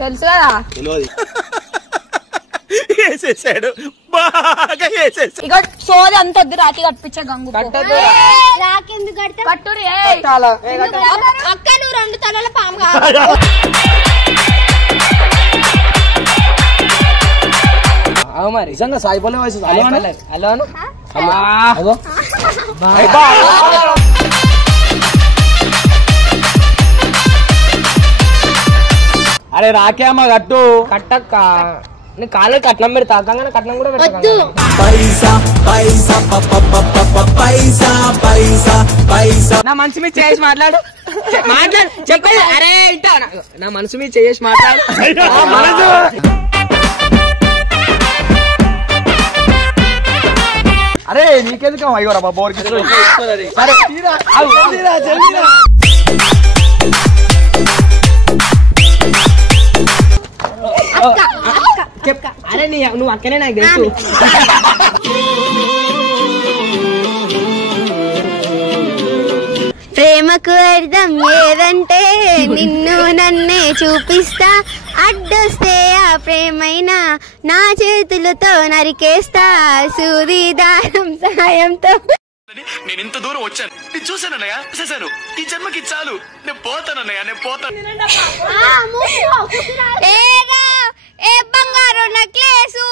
తెలుసు కదా వేసేసాడు బాగా వేసేసాడు. ఇక సోది అంత వద్దు రాఖీ కట్టించే గంగు రాఖీ ఎందుకు కడతావు? కట్టురి అక్క నువ్వు 2 తలల పాము మరి నిజంగా సాయిపోలే వయసు హలో అరే రాకే అమ్మ కట్టు కట్టక్క నీ కాళ్ళు కట్నం పెడతా అక్కగానే కట్నం కూడా వద్దు. నా మనసు మీద చేసి మాట్లాడు చెప్పేది అరే ఇంటా నా మనసు మీద చేసి మాట్లాడు అరే నీకెందుకు అయ్యో రా బోర్కి చెప్తా అరే నువ్వు అక్కనే నాకు తెలుసు ప్రేమకు అర్థం ఏదంటే నిన్ను నన్నే చూపిస్తా అడ్డొస్తే ఆ ప్రేమైనా నా చేతులతో నరికేస్తా సూది దారం సాయంతో. నేను ఇంత దూరం వచ్చాను, నేను చూశానన్నయ్య, చూశాను. ఈ జన్మకి చాలు, నేను పోతానన్నయ్య, నేను పోతాను. ఏ బంగారు నెక్లెసు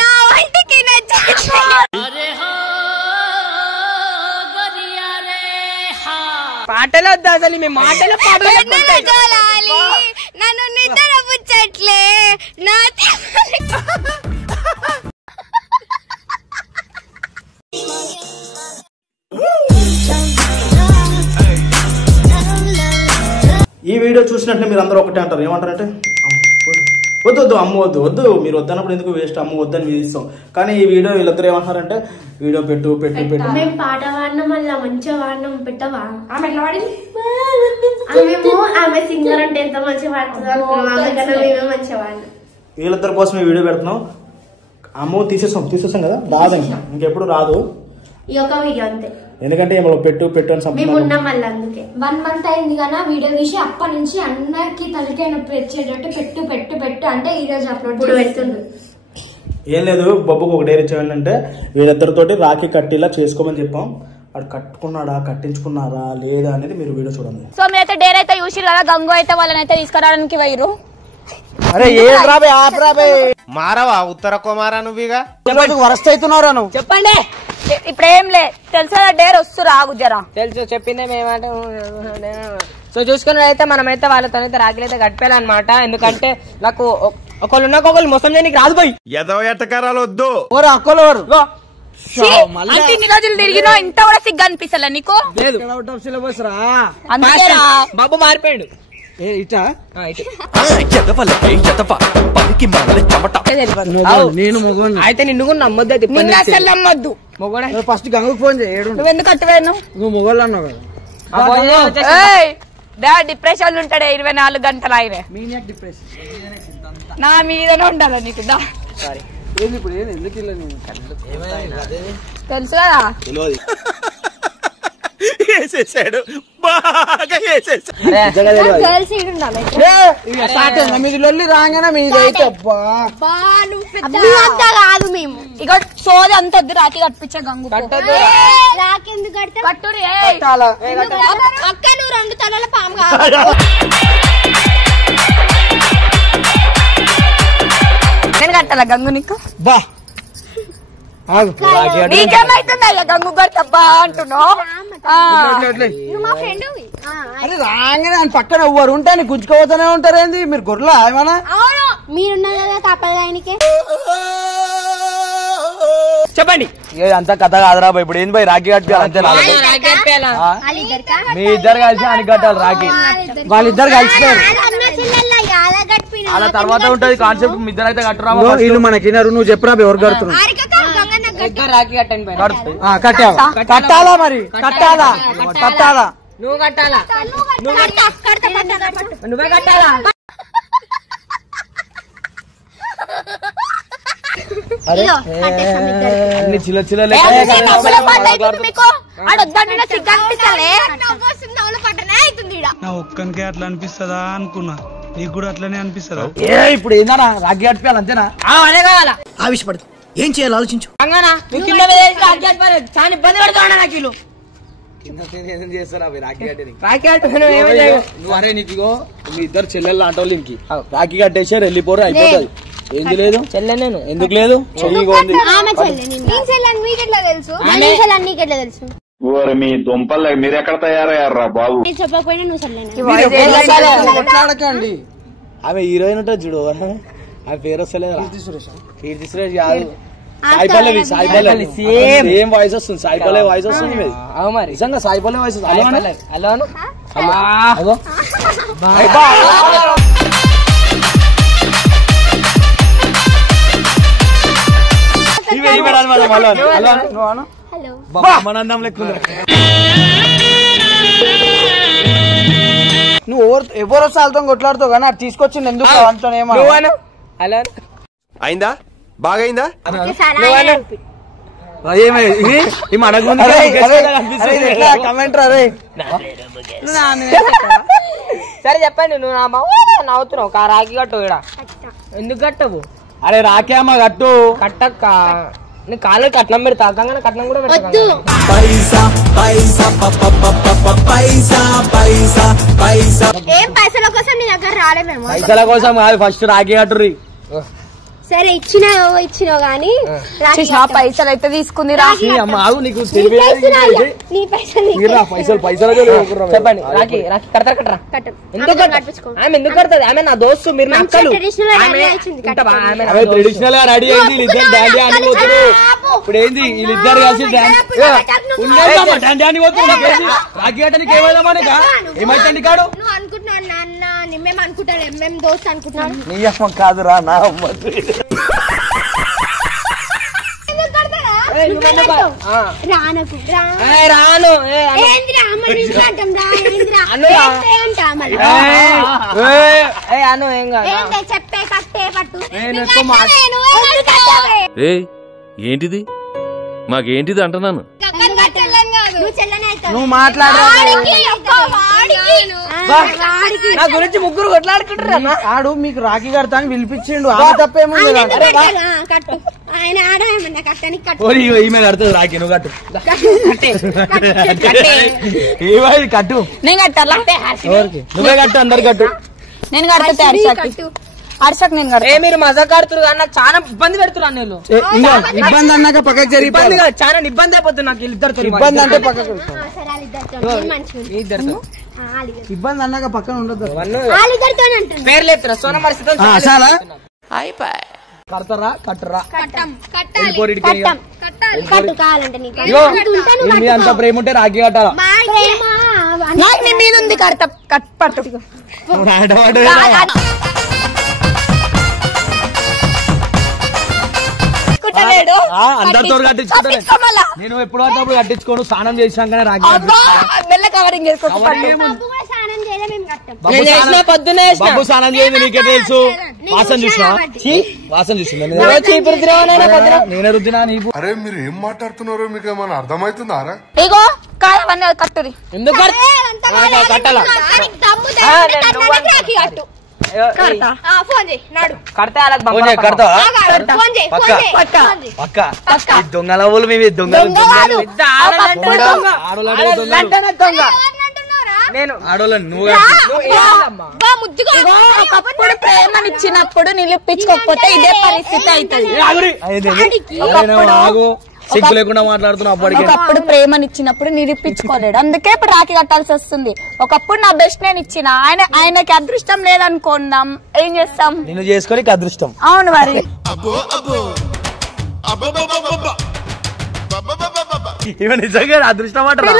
నా వంటికి పాటలు వద్దా అసలు మీ మాటలు నన్ను నిద్ర పుచ్చట్లే నా ఈ వీడియో చూసినట్టు మీరు అందరూ ఒకటే అంటారు, ఏమంటారంటే వద్దు వద్దు అమ్మ వద్దు వద్దు మీరు వద్దన్నప్పుడు ఎందుకు వేస్ట్, అమ్మ వద్దని మీరు ఇస్తాం. కానీ ఈ వీడియో వీళ్ళిద్దరు ఏమంటారంటే వీడియో పెట్టు పెట్టు పెట్టు. మేము పాట వాడినాం, మళ్ళీ మంచిగా వాడినాం, పెట్టవా? ఆమె ఎట్లా వాడింది? ఆమె సింగర్ అంటే ఎంత మంచిగా పాడుతుంది, మంచిగా వాడినాం. వీళ్ళిద్దరి కోసం ఈ వీడియో పెడుతున్నాం. అమ్మ తీసేస్తాం కదా, రాదు ఇంకెప్పుడు రాదు ఈ ఒక వీడియో అంతే. ఎందుకంటే ఏమో పెట్టు పెట్టు అని సంబంధం మళ్ళీ అందుకే 1 month అయింది కదా వీడియో తీసి, అప్పటి నుంచి అందరికి తలకాయ నొప్పి వచ్చేటట్టు పెట్టు పెట్టు పెట్టు అంటే ఈ రోజు అప్లోడ్ పెడుతుండ్రు. ఏం లేదు, బొబ్బుకు ఒక డేర్ ఇచ్చేవాళ్ళంటే వీళ్ళిద్దరితోటి రాఖీ కట్టిలా చేసుకోమని చెప్పాం. వాడు కట్టుకున్నాడా కట్టించుకున్నారా లేదా అనేది మీరు వీడియో చూడండి. సో మీరైతే డేర్ అయితే చూసిరు కదా, గంగు అయితే వాళ్ళనైతే తీసుకురావడానికి పోయిరు. అరే ఏం రాబే ఆపరాబే మారవా ఉత్తర కుమారా నువ్వుగా వరస్ట్ అవుతున్నారా నువ్వు చెప్పండి. ఇప్పుడు ఏం లే తెలుసు కదా, డేర్ వస్తురా గుజరా తెలుసు చెప్పిందే మేమంటే. సో చూసుకుని అయితే మనమైతే వాళ్ళతోనైతే రాఖీలు అయితే కట్టాలన్నమాట. ఎందుకంటే నాకు ఒకళ్ళు మోసం చేయడానికి రాదు పోయి ఎదవ ఎట్టకారాలు వద్దు. అక్కలు ఇన్ని రోజులు తిరిగినా ఇంత కూడా సిగ్గు అనిపిస్తలే నీకు? అవుట్ ఆఫ్ సిలబస్ రా, బాబు మారిపోయాడు. నేను మొగోడు అయితే నిన్ను కూడా నమ్మొద్దు. అసలు నమ్మొద్దు. మొగోడు ఫస్ట్ గంగుకు ఫోన్ చేయడు. నువ్వు ఎందుకు అట్టవేను? నువ్వు మొగోళ్ళు అన్నావు కదా. డిప్రెషన్ ఉంటాడే 24 గంటలు ఆయన నా మీదనే ఉండాలి నీకు. తెలుసు కదా వేసేసాడు బాగా వేసేసాడు. మీరు లొల్లి రాగానే మీదైతే కాదు మేము ఇక సోది అంత వద్దు రాఖీ కట్టించే గంగు రాఖీ ఎందుకు కడతావు? కట్టురి అక్క నువ్వు 2 తలల పాము నేను కట్టాలా గంగు నీకు? బా నీకేమైతుంది అయ్యా గంగు కట్టబ్బా అంటున్నావు? మా ఫ్రెండ్ అరే రాగానే ఆయన పక్కన ఎవ్వరు ఉంటే ఆయన గుంజుకోపోతూనే ఉంటారేంది మీరు గొర్రెలా ఏమన్నా? మీరున్నారు కదా కప్పలు ఆయనకి. చెప్పండి అంత కథ కాదురా ఇప్పుడు ఏంది పోయి రాఖీ కట్టాలి మీ ఇద్దరు కలిసి అని కట్టాలి రాఖీ. వాళ్ళిద్దరు కలిసిపోయారు. అలా తర్వాత ఉంటది కాన్సెప్ట్. మీ ఇద్దరు అయితే కట్టరా వీళ్ళు మనకినారు. నువ్వు చెప్పురా ఎవరు కడుతున్నావు? రాఖీ కట్టండి కట్టావా? కట్టాలా మరి కట్టాలా? నువ్వు కట్టాలా? నువ్వే కట్టాలా? అన్ని చిల్ల చిల్ల మీకు ఆడొద్దంటే సిగ్గు అనిపిస్తలే. అవుతుంది ఈడ. నా ఒక్కనికే అట్లా అనిపిస్తుందా అనుకున్నా, నీకు కూడా అట్లనే అనిపిస్తుందా? ఇప్పుడు ఏందన్నా రాఖీ కట్టిపోయాలి అంతేనా? అదే కావాలా ఆవిషపడదు, ఏం చేయాలో ఆలోచించు. నువ్వు కింద మీద వేసి రాఖీ కట్టిపోయాలి. చాలా ఇబ్బంది పడుతున్నా నాకు వీళ్ళు. రాఖీ కట్టేది రాఖీ కట్టుకుని ఏమీ చేయవు. నువ్వు అరే నీకు ఇగో మీ ఇద్దరు చెల్లెళ్ళు ఆటోళ్ళు ఇంకి రాఖీ కట్టేసారు వెళ్ళిపోరు అయిపోతుంది. ఏంది లేదు చెల్లె నేను ఎందుకు లేదు చెయ్యి ఉంది. తెలుసు మీ దుంపలు మీరెక్కడ తయారయ్యారా బాబు? చెప్పకపోయినా నువ్వు చెల్లెనా? కొట్లాడకండి. ఆమె హీరోయిన్ ఉంటుంది చూడు, ఆమె పేరు వస్తలేదు. కీర్తి సురేష్ కాదు, సాయి పల్లవి. సాయి పల్లవి సేమ్ వాయిస్ వస్తుంది. సాయి పల్లవి వాయిస్ వస్తుంది. మరి నిజంగా సాయి పల్లవి వాయిస్ వస్తుంది. హలో మనందం లెక్క నువ్వు ఎవరు వస్తే వాళ్ళతో కొట్లాడుతావు కానీ అది తీసుకొచ్చింది ఎందుకు అంతా ఏమో. హలో అయిందా? బాగైందా? కమెంట్ రే. సరే చెప్పండి. నువ్వు నా నవ్వుతున్నావు. రాఖీ కట్టు ఇక్కడ. ఎందుకు కట్టవు? అరే రాఖీ అమ్మ కట్టు. కట్టక్క నీ కాళ్ళు కట్నం పెడతా. అక్కగానే కట్నం కూడా పెడతా. ఏం పైసల కోసం నీ దగ్గర రాలేమేమో. పైసల కోసం కాదు, ఫస్ట్ రాఖీ కట్టుర్రి. సరే ఇచ్చినావు గానీ పైసలు అయితే తీసుకుంది అమ్మ ఆగు, నీకు నీ పైసలు పైసలు చెప్పండి. రాఖీ రాఖీ కడతారు కట్టరా? ఎందుకు కట్టించుకో? ఆమె ఎందుకు కడతాది? ఆమె నా దోస్తు. మీరు నా అక్కలు. ట్రెడిషనల్ గా రెడీ అయింది. వీళ్ళిద్దరు డాండీ అని పోతున్నారు. ఇప్పుడు ఏంది వీళ్ళిద్దరు కలిసి డాండీ అని పోతున్నారు. రాఖీ కట్టడానికి ఏమైనా ఏమైతే కాడు నువ్వు అనుకుంటున్నాను నాన్న నిమ్మేం అనుకుంటాను మేము దోస్తు అనుకుంటున్నాను. నీ అమ్మ కాదురా నా అమ్మ. రానకు రాను అను ఏం కాదు. చెప్పే కట్టే పట్టు. ఏంటిది మాకేంటిది అంటున్నాను. నువ్వు మాట్లాడరా. నా గురించి ముగ్గురు కొట్లాడుకుంటారు. ఆడు మీకు రాఖీ కడతా అని పిలిపించిండు. ఆమె తప్పేముంది. ఆయన ఆడమన్నా కట్టనికి ఈమె కడుతుంది రాఖీ. నువ్వు కట్టు. ఏమైంది కట్టు. నేను కట్టాలా? నువ్వే కట్టు. అందరు కట్టు. నేను కడతా. హర్షక్ నేను కడతా. మీరు మజా కడుతురు కానీ నాకు చాలా ఇబ్బంది పెడుతున్నారు. నేను ఇబ్బంది అన్నాక పక్కకి జరిగి ఇబ్బంది కాదు, చాలా ఇబ్బంది అయిపోతుంది నాకు. ఇద్దరు ఇబ్బంది అంటే పక్కకు మంచిగా ఇబ్బంది అన్నాక పక్కన ఉండదు. పేర్లు ఎత్తురా. సోన పరిస్థితి కడతారా కట్టరా? మీ అంత ప్రేమ ఉంటే రాఖీ కట్టాలా? నాకు నీ మీద ఉంది. కడతా. పట్టు. అందరితో కట్టించుకుంటా. నేను ఎప్పుడు అప్పుడు కట్టించుకోను. స్నానం చేసినాకనే రాఖీ మెల్ల కవరింగ్ చేసుకో. పొద్దునే బాబు స్నానం చేయండి. నీకే తెలుసు. వాసన చూసినా? వాసన చూసిందా? నేనే రుద్దినా నీకు. అరే మీరు ఏం మాట్లాడుతున్నారో మీకు ఏమైనా అర్థమవుతుందా? ఇగో కాయవన్నీ కట్టురి. ఎందుకు కట్టాలా? దొంగల ఊళ్ళు మేము ఆడోళ్ళని నువ్వు ఒకప్పుడు ప్రేమనిచ్చినప్పుడు నిలిపించుకోకపోతే ఇదే పరిస్థితి అవుతుంది. సిగ్గు లేకుండా మాట్లాడుతున్నావు. అప్పటికి ఒకప్పుడు ప్రేమనిచ్చినప్పుడు నిరూపించుకోలేడు, అందుకే ఇప్పుడు రాఖీ కట్టాల్సి వస్తుంది. ఒకప్పుడు నా బెస్ట్ నేను ఇచ్చిన ఆయనకి అదృష్టం లేదనుకున్నాం, ఏం చేస్తాం? నిన్ను చేసుకొని అదృష్టం. అవును మరి. ఇవన్నీ నిజంగా అదృష్టం అంటారా?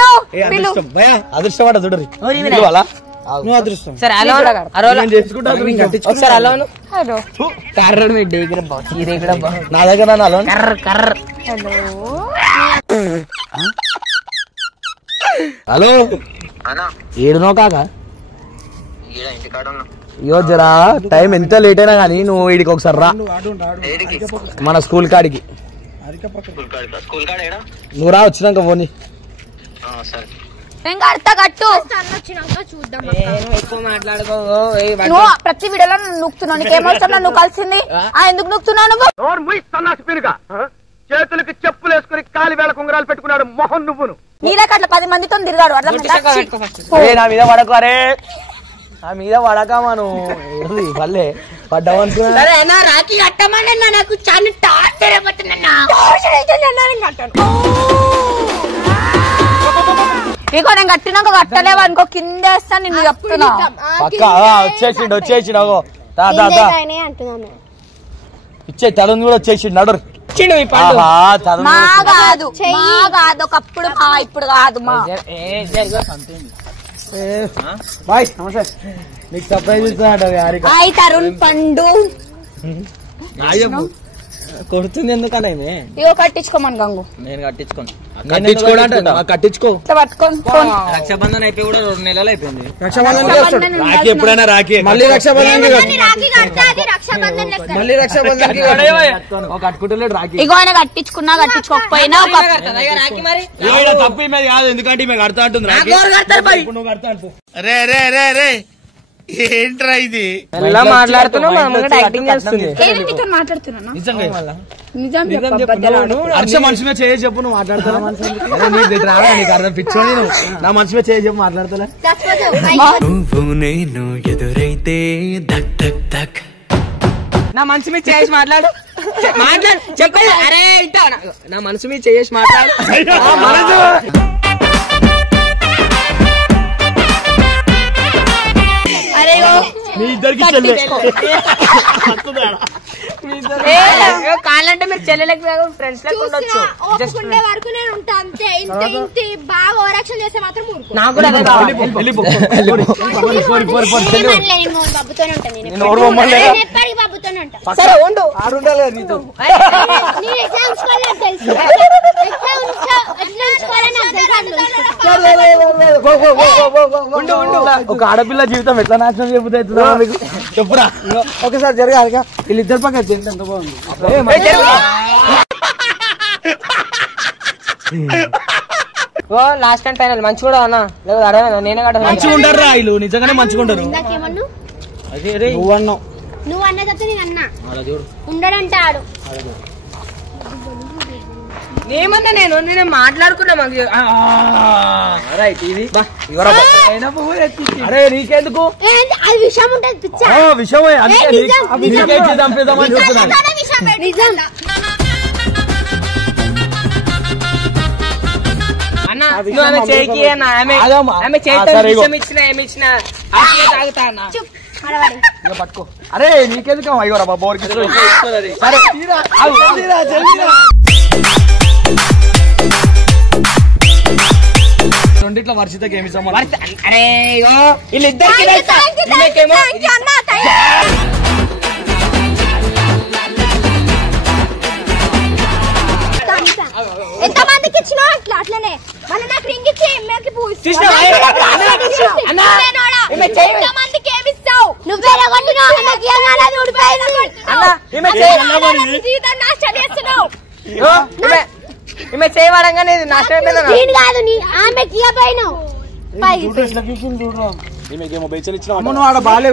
అదృష్టం అంట చూడరు. నువ్వు అదృష్టం. సరే అలా నా దగ్గర హలో ఏడునో కాక ఇయో జరా టైం ఎంత లేట్ అయినా కానీ నువ్వు వీడికి ఒకసారి రా మన స్కూల్ కాడికి. నువ్వు రా వచ్చినాక పోనీ. నేను కడతా కట్టు. ఎక్కువ మాట్లాడుకో. నువ్వు ప్రతి వీడియోలో నన్ను నూకుతున్నావు. నీకేమవసరం నువ్వు కలిసింది? ఎందుకు నూకుతున్నావు నువ్వు? చేతులకి చెప్పులు వేసుకుని కాలి వేళ కుంగరాలు పెట్టుకున్నాడు మొహం నువ్వును. నీలక అట్లా 10 మందితో తిరిగాడు. నా మీద పడకు. అరే నా మీద పడకమాను పల్లె పడ్డామనుకున్నా. రాఖీ కట్టమన్నా నాకు చాలా టార్చర్ అయిపోతుందన్నా. ఇగో నేను కట్టినాక కట్టలేవు అనుకో కింద వేస్తా. నిన్ను చెప్తున్నా పక్క వచ్చేసిండు ఇచ్చే తడుని కూడా వచ్చేసిండు. నడు కాదు ఒకప్పుడు మా ఇప్పుడు కాదు మా. బాయ్ నమస్తే. నీకు సర్ప్రైజ్ ఇస్తానంట తరుణ్ పండు కొడుతుంది ఎందుకన్నా ఇగో కట్టించుకోమని గంగు. నేను కట్టించుకోను. కట్టించుకో పట్టుకొని రక్షాబంధన్ అయిపోయి కూడా 2 నెలలు అయిపోయింది. రాఖీ ఎప్పుడైనా రాఖీ మళ్ళీ రక్షాబంధన్ కట్టుకుంటలేడు రాఖీ. ఇగో ఆయన కట్టించుకున్నా కట్టించుకోకపోయినా తప్పు మీద కాదు. ఎందుకంటే మేము కడతా అంటుంది. నువ్వు కడతా అంటు. రే ఏంట్రా ఇది? ఎలా మాట్లాడుతున్నావు? యాక్టింగ్ చేస్తుంది. హర్ష మనసు మీద చేయ చెప్పు. నువ్వు మాట్లాడతా పిచ్చోని నా మనసు మీద చేయ చెప్పు. మాట్లాడతా నేను ఎదురైతే ధక్ ధక్ ధక్. నా మనసు మీద చేసి మాట్లాడు. చెప్పాలి. అరే నా మనసు మీద చేసి మాట్లాడు. మీ ఇద్దరికి కావాలంటే మీరు చెల్లెలకు ఫ్రెండ్స్ లెక్క ఉండొచ్చు. వరకు నేను ఉంటా అంతే. ఇంత బాగా ఓవరాక్షన్ చేస్తే మాత్రం నాకు కూడా అదే కావాలి. సరే ఉండు. ఒక ఆడపిల్ల జీవితం ఎట్లా నాశనం చెబుతా మీకు చెప్పురా. ఒకసారి జరగాలి. వీళ్ళిద్దరు పక్క ఎంత బాగుంది. లాస్ట్ అండ్ ఫైనల్ మంచిగా కూడా అన్నా. లేదు నేనే మంచిగా ఉంటారు రా వీళ్ళు. నిజంగానే మంచిగా ఉంటారు. నువ్వు అన్నావు. నువ్వు అన్న చెప్తే నేను అన్నా ఉండడంటే ఆడు. ఏమన్నా నేను మాట్లాడుకున్నా. అరే నీకెందుకు అది విషయం ఉంటుంది పిచ్చ విషయమే. చంపేద్దామని చూస్తున్నాను. అన్నా ఆమె చేయికి ఆమె చేతితో విషయం ఇచ్చిన ఏమి ఇచ్చిన తాగుతా అన్నా. పట్టుకో. అరే నీకెందుకు అయ్యోరా బాబోరికి. సరే రెండిట్లో వర్షితకి ఏమి సంబంధం? అరే వీళ్ళిద్దరికి ఎంతమందికి ఇచ్చినా అట్లా అట్లనే మళ్ళీ నాకు రింగ్ ఇచ్చి ఎంతమందికి ఏమి ఇస్తావు? నువ్వే ఈమె చేయవాడంగానే నాశనం కాదు. ఆమెకి ఇవ్వబోయినావు ఈమెకేమో బేచన్ ఇచ్చిన ఆడ బాలే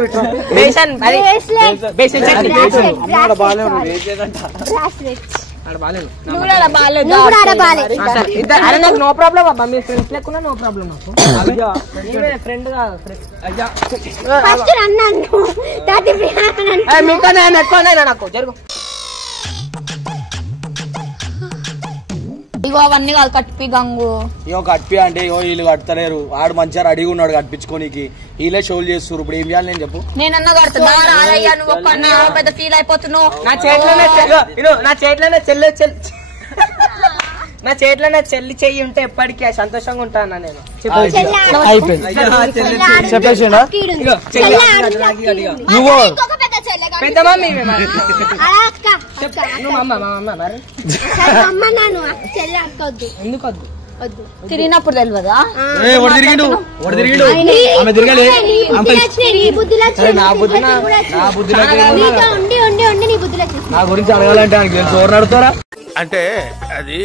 నాకు నో ప్రాబ్లం అబ్బా. మీ ఫ్రెండ్స్ లేకున్నా నో ప్రాబ్లం. నాకు ఫ్రెండ్ మీతో ఎక్కువ నాకు జరుగు. ఇగో అవన్నీ కాదు కట్టిపి గంగు. ఇగో కట్టిపి అంటే ఇగో వీళ్ళు కట్టలేరు. ఆడు మంచిగా రెడీగా ఉన్నాడు కట్టించుకోనికి. వీళ్ళే షోలు చేస్తారు. ఇప్పుడు ఏం చేయాలి నేను చెప్పు. నేనన్నా కడుతున్నా. నువ్వు ఒక్క పెద్ద ఫీల్ అయిపోతున్నావు. నా చేతిలోనే చెల్లి చెయ్యి ఉంటే ఎప్పటికీ సంతోషంగా ఉంటాను నేను. చెప్పేసిండా నువ్వు పెద్ద మమ్మీ ఎందుకు వద్దు? తిరిగినప్పుడు తెలియదా? తిరిగిండు ఆమె తిరగలే. నా గురించి అడగాలంటే ఆయనకి తెలుసు. ఎవరు నడుతారా అంటే అది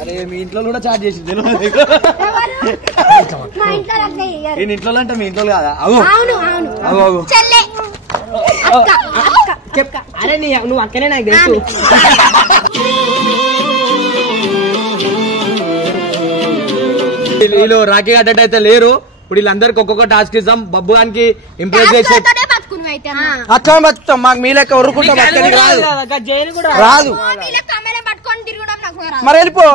అరే మీ ఇంట్లో కూడా చాట్ చేసి తెలియదు ఇంట్లో అంటే మీ ఇంట్లో కాదా అవు అవు అరే నువ్వు అక్కనే నాకు తెలుసు. వీళ్ళు రాఖీ కట్టేటైతే లేరు. ఇప్పుడు వీళ్ళందరికి ఒక్కొక్క టాస్క్ ఇస్తాం. బబ్బు గానికి ఇంప్రెస్ చేసే అట్లా బతుకుతాం. మాకు మీ లెక్క ఉరుకుంటాం రాదు. మరి వెళ్ళిపో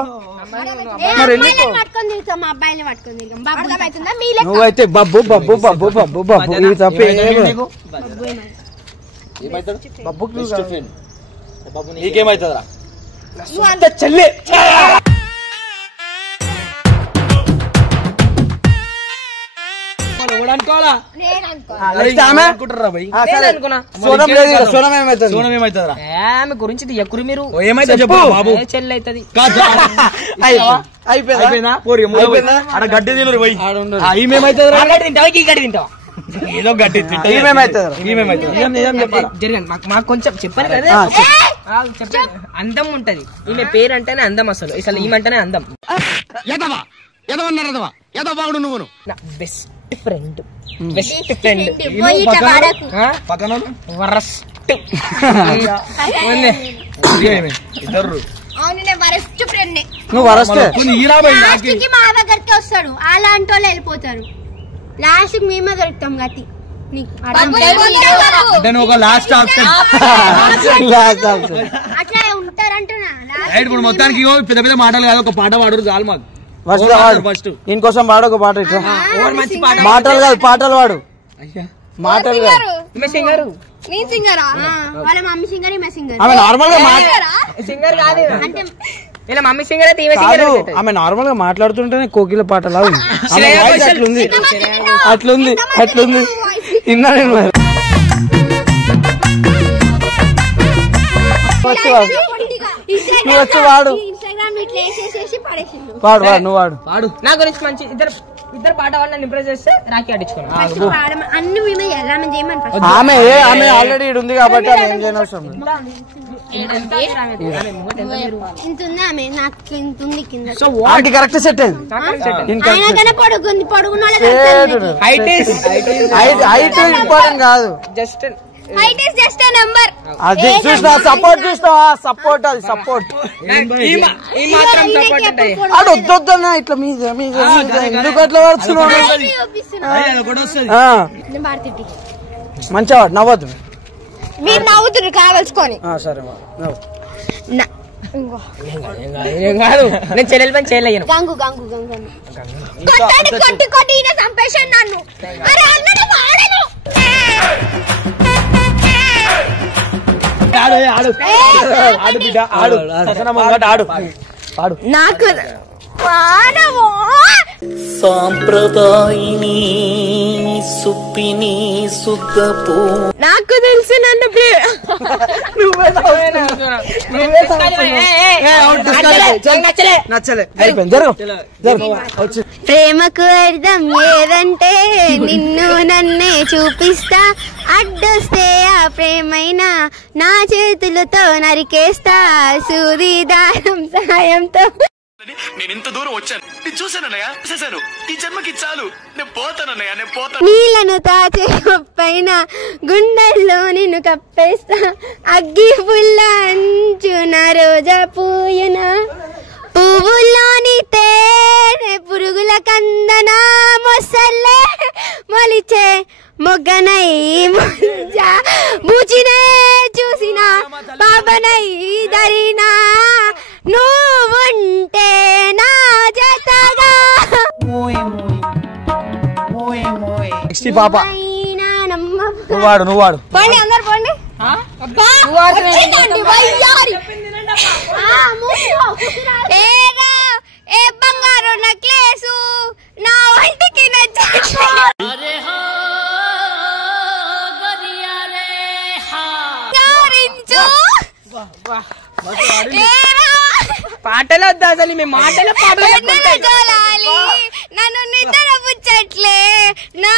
నువ్వైతే బబ్బు బబ్బు బబ్బు బబ్బు బబ్బు ఇది తప్ప బబ్బు నీకేమైతుందిరా చెల్లి ఆమె గురించి ఎక్కురు మీరు ఏమైతే చెప్పు బాబు. చెల్లి అవుతుంది. అయిపోయిందా అక్కడ గడ్డి తినరు పోయి ఈమెమైతుంది గడ్డి తింటావా ఏదో గడ్డి మాకు కొంచెం చెప్పాలి కదా. అందం ఉంటది. ఈమె పేరు అంటేనే అందం. అసలు ఈమంటేనే అందం. బెస్ట్ ఫ్రెండ్ పక్కన ఇద్దరు నువ్వు వరస్ట్ మా దగ్గరికి వస్తాడు. అలాంటి వాళ్ళు వెళ్ళిపోతారు. లాస్ట్ మేమే దొరుకుతాం గతి. అంటే నువ్వు ఒక లాస్ట్ ఆప్షన్ అట్లా ఉంటారంటున్నా. ఇప్పుడు మొత్తానికి పెద్ద పెద్ద మాటలు కాదు. ఒక పాట పాడరు చాలు మాకు. ఫస్ట్ దీనికోసం పాడు ఒక పాట ఇట్లా. మాటలు కాదు పాటలు పాడు. మాటలు కాదు. నేను సింగరా? వాళ్ళ మమ్మీ సింగర్, ఈమె సింగర్. ఆమె నార్మల్ గా సింగర్ కాదు. ఇలా మమ్మీ సింగర్ అయితే ఈమె సింగర్. ఆమె నార్మల్ గా మాట్లాడుతుంటేనే కోకిల పాటలా ఉంది. అట్లుంది అట్లుంది అట్లుంది. ఇన్నా నేను నువ్వు వచ్చి వాడు వాడు వాడు నువ్వు వాడు వాడు. నా గురించి మంచి ఇద్దరు పాట వాళ్ళని ఇంప్రెస్ చేస్తే రాఖీ కట్టించుకున్నాను. ఆమె ఆమె ఆల్రెడీ ఉంది కాబట్టి ఆమె ఏం చేయని అవసరం లేదు. కరెక్ట్ సెట్ అయింది. హైట్ ఇంపార్టెంట్ కాదు. జస్ట్ అది చూసినా సపోర్ట్ చూసినావా? సపోర్ట్ అది సపోర్ట్. అది వద్దొద్దన్నా ఇట్లా మీద మీద ఎందుకు అట్లా పడుతున్నావు? మంచిగా నవ్వద్దు. మీరు నవ్వుతున్నారు కావల్చుకొని. సరే కాదు నేను చెల్లెలు పని చేయలేను. గంగు గంగు గంగు కొట్టి కొట్టి చంపేశాను నన్ను. నాకు సాంప్రదాయిని సుప్పిని సుద్దపో నాకు తెలిసి నన్ను ప్రేమకు అర్థం ఏదంటే నిన్ను నన్నే చూపిస్తా. అడ్డొస్తే ఆ ప్రేమైనా నా చేతులతో నరికేస్తా. సూది దారం సాయంతో. నేను ఇంత దూరం వచ్చాను. నేను చూశానన్నయ్య, చూసేశాను. ఈ జన్మకి చాలు. నేను పోతానన్నయ్య, నేను పోతాను. నీళ్ళను తాచే పైన గుండెల్లో నిన్ను కప్పేస్తా. అగ్గి పుల్ల అంచున రోజా పూయన పువ్వుల్లోని తేనె పురుగుల కందన మొసల్లే మొలిచే మొగ్గనై బూచినే చూసిన పాపనై ధరినా నువ్వుంటే నా జతగా. పాప నువ్వు వాడు నువ్వు వాడు. పోండి అందరు పోండి. ఏ బంగారు నెక్లెసు నా ఒంటికి పాటలు వద్దా అసలు? మీ మాటల పాటలు నన్ను నిద్ర పుచ్చట్లే. నా